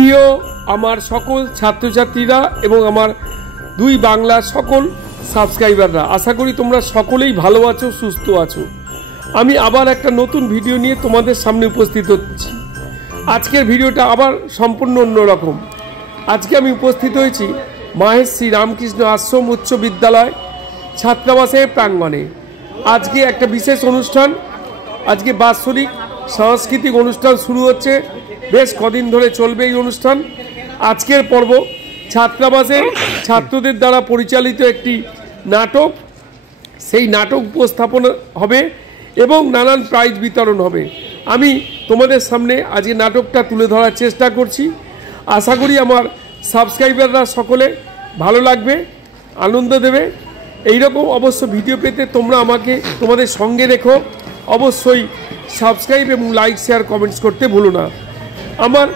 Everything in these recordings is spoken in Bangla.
প্রিয় আমার সকল ছাত্রছাত্রীরা এবং আমার দুই বাংলার সকল সাবস্ক্রাইবাররা, আশা করি তোমরা সকলেই ভালো আছো, সুস্থ আছো। আমি আবার একটা নতুন ভিডিও নিয়ে তোমাদের সামনে উপস্থিত হচ্ছি। আজকের ভিডিওটা আবার সম্পূর্ণ অন্যরকম। আজকে আমি উপস্থিত হয়েছি মাহেশ শ্রী রামকৃষ্ণ আশ্রম উচ্চ বিদ্যালয় ছাত্রাবাসের প্রাঙ্গণে। আজকে একটা বিশেষ অনুষ্ঠান, আজকে বাৎসরিক সাংস্কৃতিক অনুষ্ঠান শুরু হচ্ছে। বেশ কদিন ধরে চলবে এই অনুষ্ঠান। আজকের পর্ব ছাত্রাবাসের ছাত্রদের দ্বারা পরিচালিত একটি নাটক, সেই নাটক উপস্থাপন হবে এবং নানান প্রাইজ বিতরণ হবে। আমি তোমাদের সামনে আজকে নাটকটা তুলে ধরার চেষ্টা করছি। আশা করি আমার সাবস্ক্রাইবাররা সকলে ভালো লাগবে, আনন্দ দেবে। এইরকম অবশ্য ভিডিও পেতে তোমরা আমাকে তোমাদের সঙ্গে রেখো। অবশ্যই সাবস্ক্রাইব এবং লাইক, শেয়ার, কমেন্টস করতে ভুলো না। আমার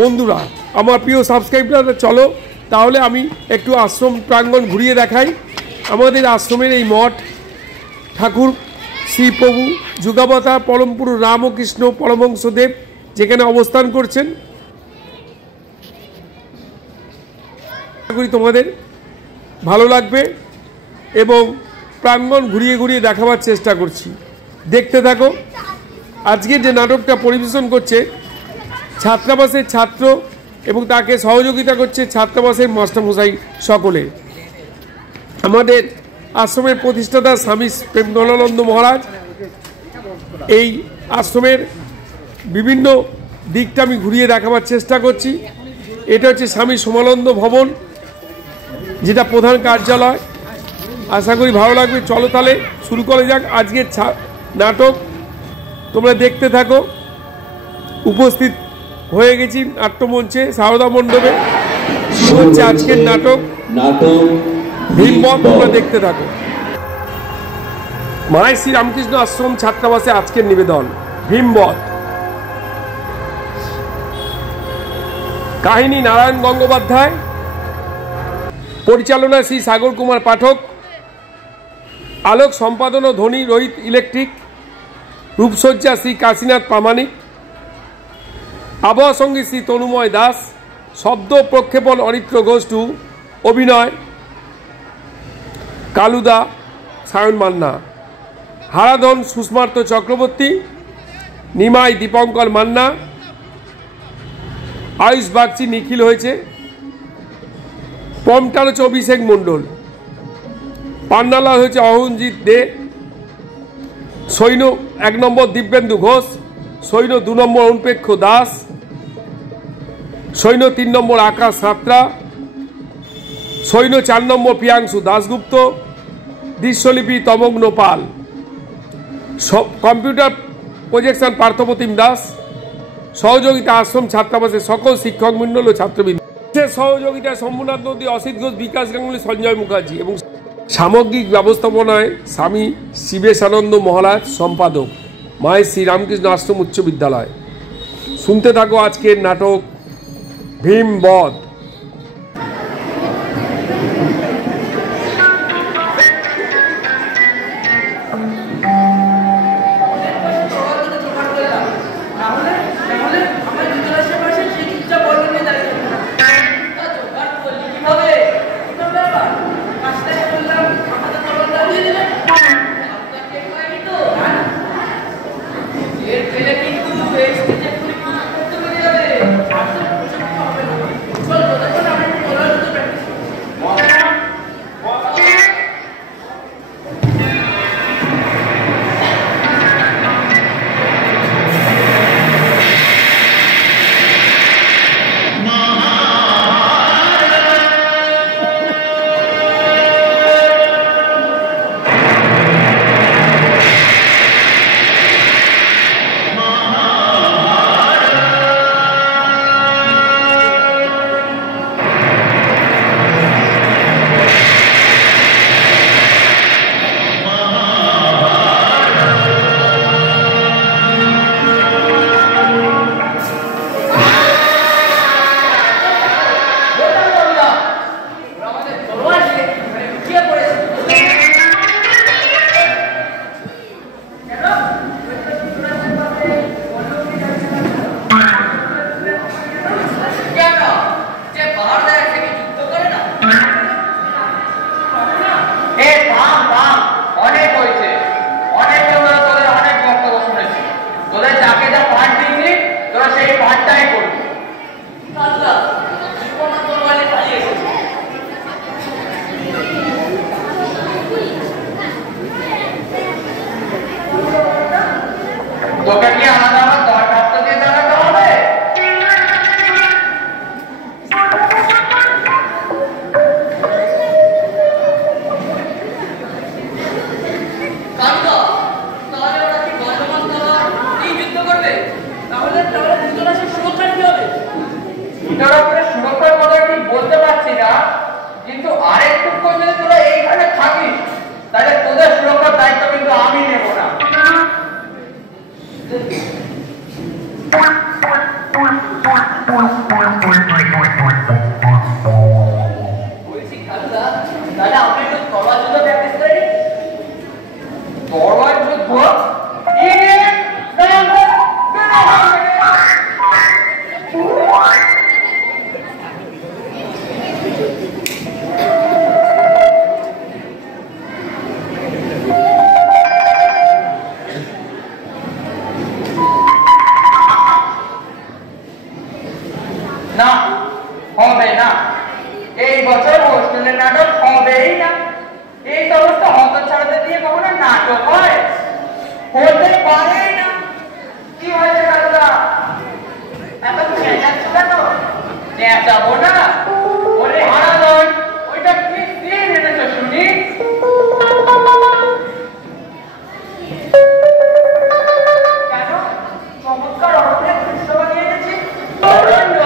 বন্ধুরা, আমার প্রিয় সাবস্ক্রাইবাররা, চলো তাহলে আমি একটু আশ্রম প্রাঙ্গণ ঘুরিয়ে দেখাই। আমাদের আশ্রমের এই মঠ ঠাকুর শ্রী প্রভু যুগাবতার পরমপুরু রামকৃষ্ণ পরমহংসদেব যেখানে অবস্থান করছেন। আশা করি তোমাদের ভালো লাগবে এবং প্রাঙ্গণ ঘুরিয়ে ঘুরিয়ে দেখাবার চেষ্টা করছি। দেখতে থাকো। আজকে যে নাটকটা পরিবেশন করছে ছাত্রাবাসের ছাত্র এবং তাকে সহযোগিতা করছে ছাত্রাবাসের মাস্টারমশাই সকলে। আমাদের আশ্রমের প্রতিষ্ঠাতা স্বামী প্রেমধনানন্দ মহারাজ। এই আশ্রমের বিভিন্ন দিকটা আমি ঘুরিয়ে দেখাবার চেষ্টা করছি। এটা হচ্ছে স্বামী সোমানন্দ ভবন, যেটা প্রধান কার্যালয়। আশা করি ভালো লাগবে। চলো তাহলে শুরু করা যাক আজকের নাটক। তোমরা দেখতে থাকো। উপস্থিত হয়ে গেছি নাট্যমঞ্চে, সারদা মণ্ডপে। শুরু হচ্ছে আজকের নাটক ভীমবধ। তোমরা দেখতে থাকো। মাহেশ শ্রী রামকৃষ্ণ আশ্রম ছাত্রাবাসে আজকের নিবেদন ভীমবধ। কাহিনী নারায়ণ গঙ্গোপাধ্যায়, পরিচালনা শ্রী সাগর কুমার পাঠক, আলোক সম্পাদন ও ধ্বনি রোহিত ইলেকট্রিক, রূপসজ্জা শ্রী কাশীনাথ প্রামাণিক, আবহাওয়া সঙ্গী শ্রী তনুময় দাস, শব্দ প্রক্ষেপণ অরিত্র গোষ্ঠু, অভিনয় কালুদা, সায়ন মান্না, হারাধন সুস্মার্ত চক্রবর্তী, নিমাই দীপঙ্কর মান্না, আয়ুষ বাগচি নিখিল হয়েছে, পমটার অভিষেক মণ্ডল, পান্নালা হয়েছে অহনজিৎ দে, সৈন্য 1 নম্বর দিব্যেন্দু ঘোষ, সৈন্য 2 নম্বর অনুপেক্ষ দাস, সৈন্য 3 নম্বর আকাশ সাঁতরা, সৈন্য 4 নম্বর প্রিয়াংশু দাশগুপ্ত, দৃশ্যলিপি তমগ্ন পাল, কম্পিউটার প্রজেকশন পার্থপ্রতিম দাস, সহযোগিতা আশ্রম ছাত্রাবাসের সকল শিক্ষক মণ্ডল ও ছাত্রবৃন্দ। সহযোগিতা শম্ভুনাথ নদী, অসিত ঘোষ, বিকাশ গাঙ্গুলি, সঞ্জয় মুখার্জি এবং সামগ্রিক ব্যবস্থাপনায় স্বামী শিবেশানন্দ মহারাজ, সম্পাদক মাহেশ শ্রী রামকৃষ্ণ আশ্রম উচ্চ বিদ্যালয়। শুনতে থাকো আজকের নাটক ভীমবধ। চল দুর্গাপুরের সুরক্ষার কথা ঠিক বলতে পারছি না, কিন্তু আরেকটু যদি তোরা এইখানে থাকিস তাহলে তোদের সুরক্ষার দায়িত্ব কিন্তু আমি নেব না। বলছি কালুদা, তাহলে আপনি একটু তরোয়াল যুদ্ধ প্র্যাকটিস করে নিন। তরোয়াল যুদ্ধ? না, হবে না। এই বছর হোস্টেলের নাটক হবেই না। এই সমস্ত হতচ্ছাড়াদের দিয়ে কখনো নাটক হয়? হতে পারেই না। কি হয়েছে কালুদা? এখন চেঁচাচ্ছ কেন? চেঁচাবো না? বলে হারা নয়, ওইটা কি দিয়ে এনেছো শুনি? কেন? চমৎকার অরণ্যের দৃশ্য বানিয়ে এনেছি। অরণ্য?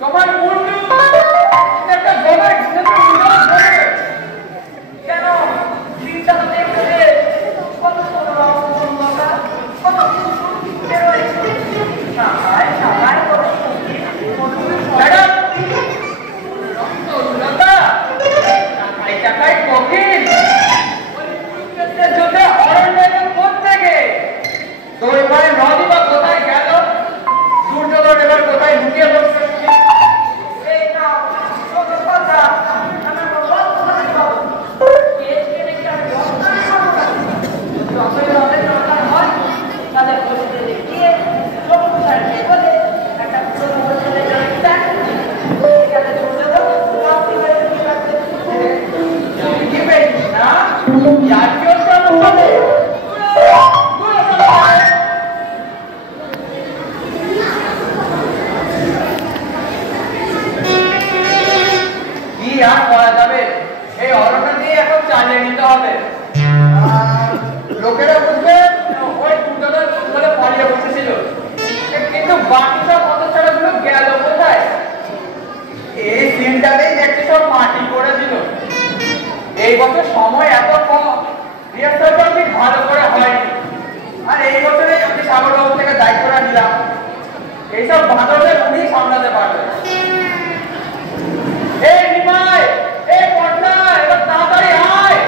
তোমার মুন্ডু একটা গোলায় ঘুরে কেন? চিন্তা তো দেখতে কত সুন্দরতা, কত সুন্দর রয়েছে। সাহায় সাহায় কত টাকায় কোকিল জন্য অরণ্য কোথেকে? তো এবারে নদী বা কোথায় গেল? সূর্যোদয় এবার কোথায় লুকিয়ে বসবে? লোকেরা বুঝবে ওই দুর্গাদার বলে পালিয়ে বসেছিল, কিন্তু বাকি সব পথচারীগুলো গেল কোথায়? এই সিনটাতেই দেখছি সব মাটি করে দিল। এই বছর সময় এত কম, রিহার্সালটা আমি ভালো করে হয়নি। আর এই বছরে আমি সাগরবাবু থেকে দায়িত্বটা নিলাম। এইসব বাঁধনের উনি সামলাতে পারবে। এই নিমাই, এই পটনা, এবার তাড়াতাড়ি আয়।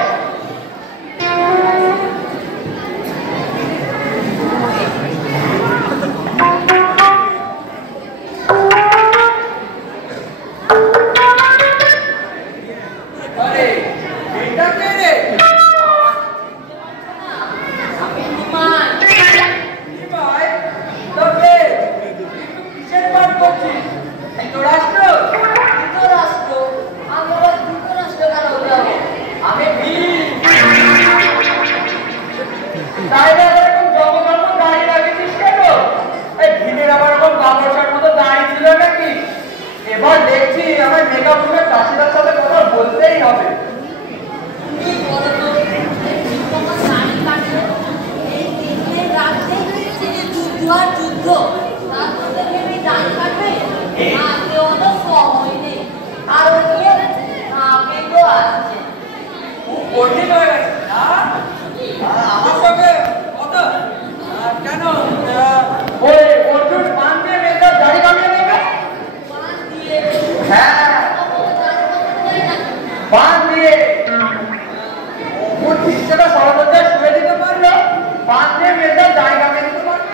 এবার দেখছি আমার মেকআপ রুমের চাষিদার সাথে কথা বলতেই হবে। আমার সঙ্গে কথা কেন অর্জুন মান দিয়ে মেয়েটার দাড়ি কামিয়ে নেবে? হ্যাঁ, বাঁধ দিয়ে সেটা সরবরাহ শুয়ে দিতে পারলো, বাঁধ দিয়ে মেয়েটার দাড়ি কামিয়ে দিতে পারবে।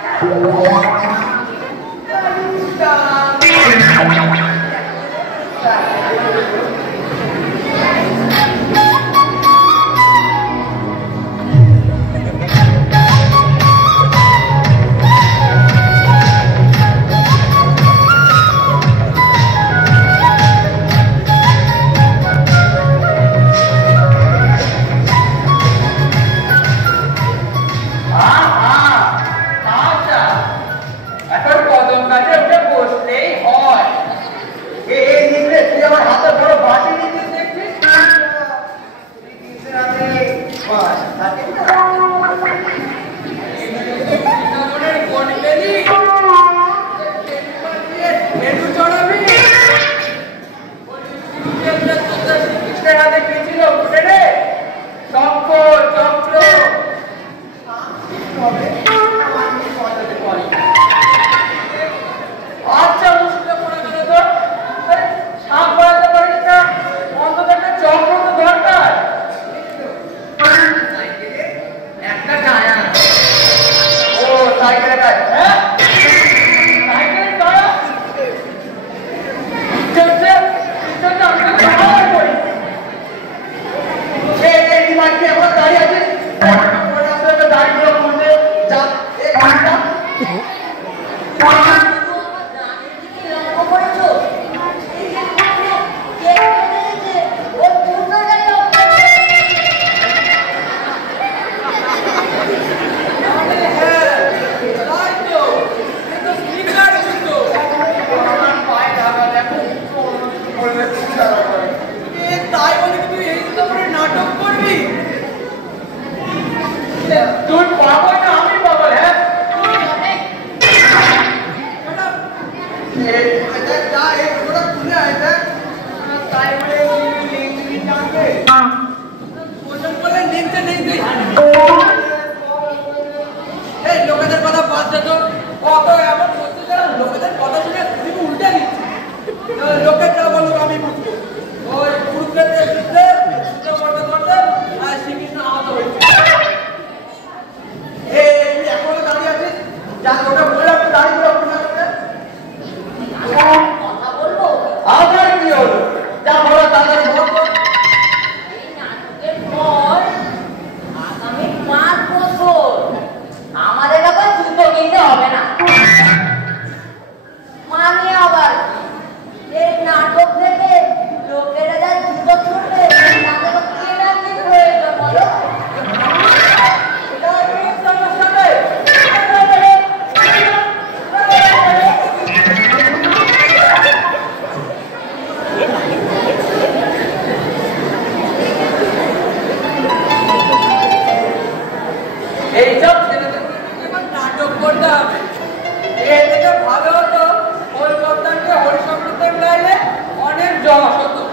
আবার কি হলো? যা বলো তাদের মতো। এই নাটকের পর আগামী 5 বছর আমাদের আবার জুতো কিনতে হবে না। মানে আবার এই নাটক থেকে লোকেরা যা জুতো ছুটবে তাদের কেনা কি প্রয়োজন বলো? এইসব ছেলেদের নাটক করতে হবে। এর থেকে ভালো হতো কলকাতাকে হরিশঙ্করতে লাইলে অনেক জশ হতো।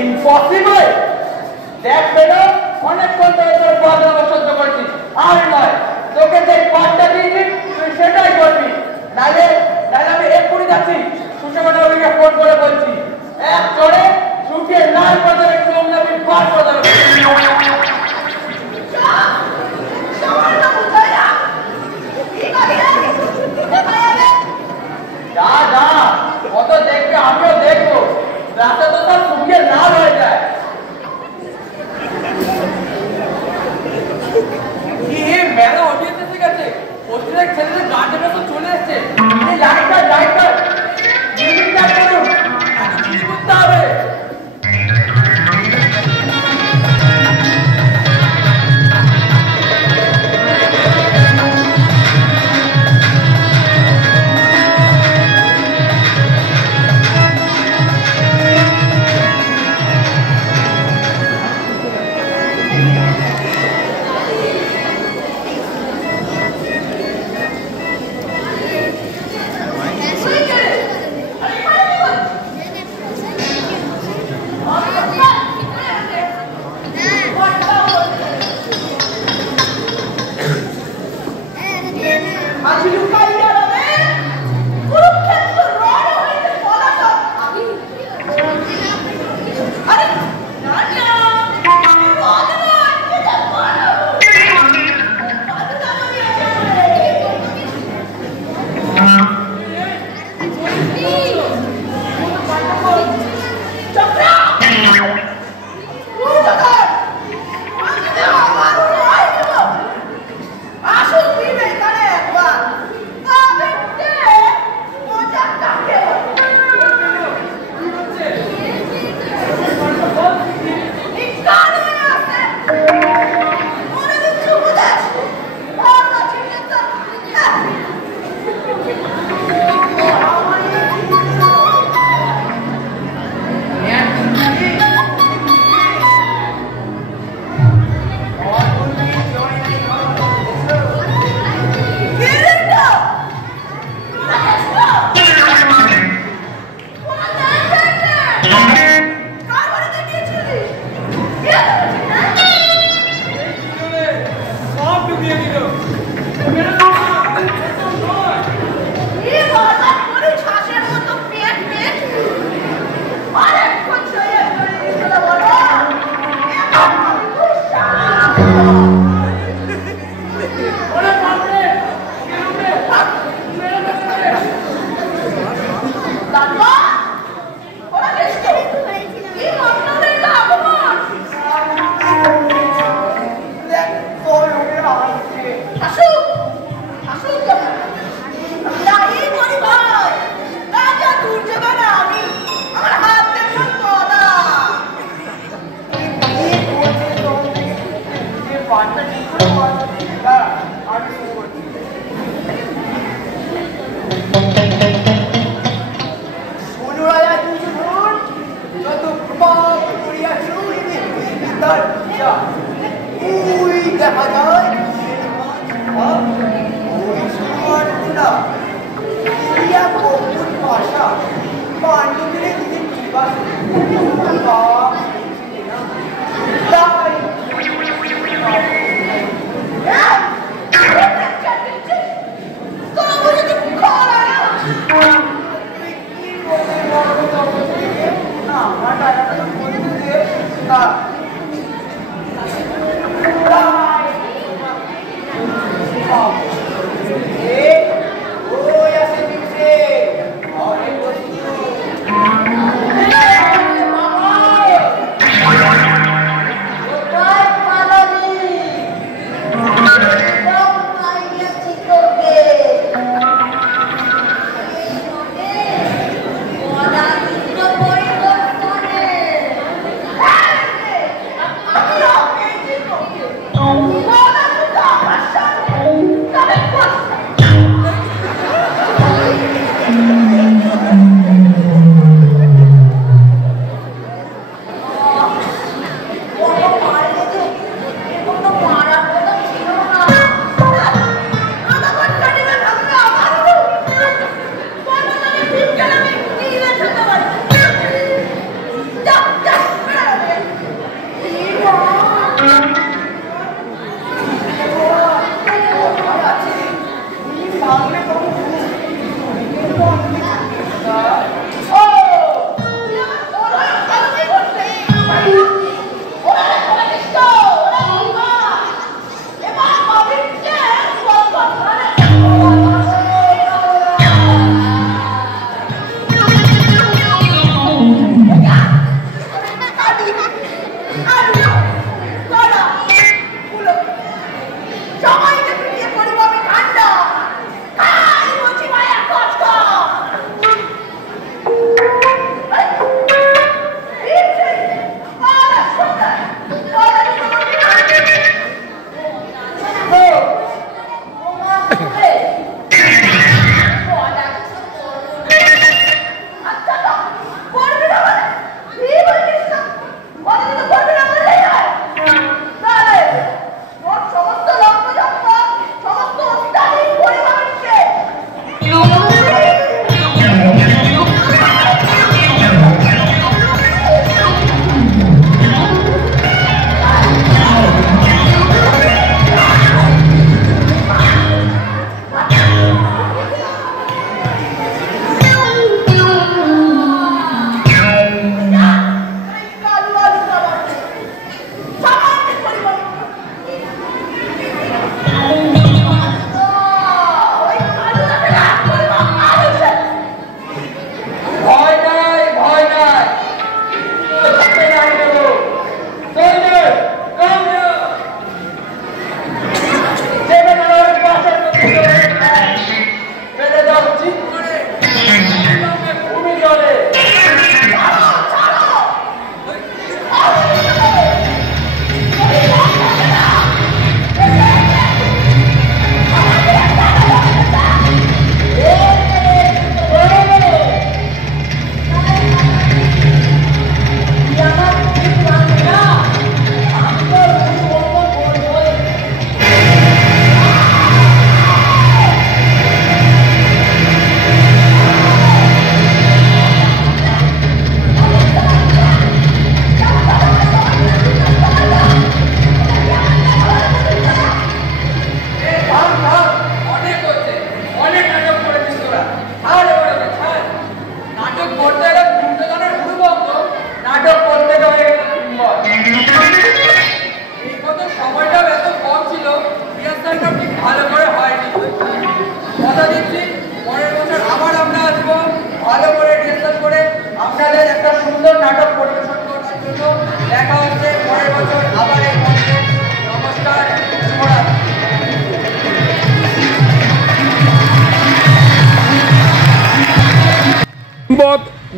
ইম্পসিবল। দেখ বেটা, অনেকক্ষণ ধরে তোর কথা সহ্য করছিস, আর নয় তোকে যে পাঠটা দিয়েছি তুই সেটাই করবি, নাহলে আমি এক্ষুনি যাচ্ছি সুষমাটা ওদিকে ফোন করে বলছি এক চড়ে শুকিয়ে লাল বাজারে কমলাবি পার বাজারে। যা যা, কত দেখবে আমিও দেখবো, রাতে তো তার শুকিয়ে লাল হয়ে যায়। কি মেলা অডিয়েন্স এসে গেছে, অতিরিক্ত ছেলেদের গার্জেনরা তো চলে এসছে। লাইটার মিউজিক চালু করুন, কিছু করতে হবে। তার পূজা ওই দেখা যায় ওই সুমারগুলা ইয়া কপুর ভাষা পাণ্ডবীরে দিদি নিবাস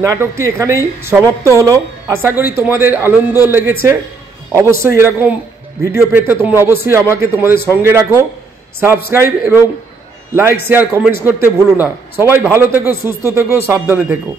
নাটকটি এখানেই সমাপ্ত হলো। আশা করি তোমাদের আনন্দ লেগেছে। অবশ্যই এরকম ভিডিও পেতে তোমরা অবশ্যই আমাকে তোমাদের সঙ্গে রাখো। সাবস্ক্রাইব এবং লাইক শেয়ার কমেন্টস করতে ভুলো না। সবাই ভালো থেকো, সুস্থ থেকো, সাবধানে থেকো।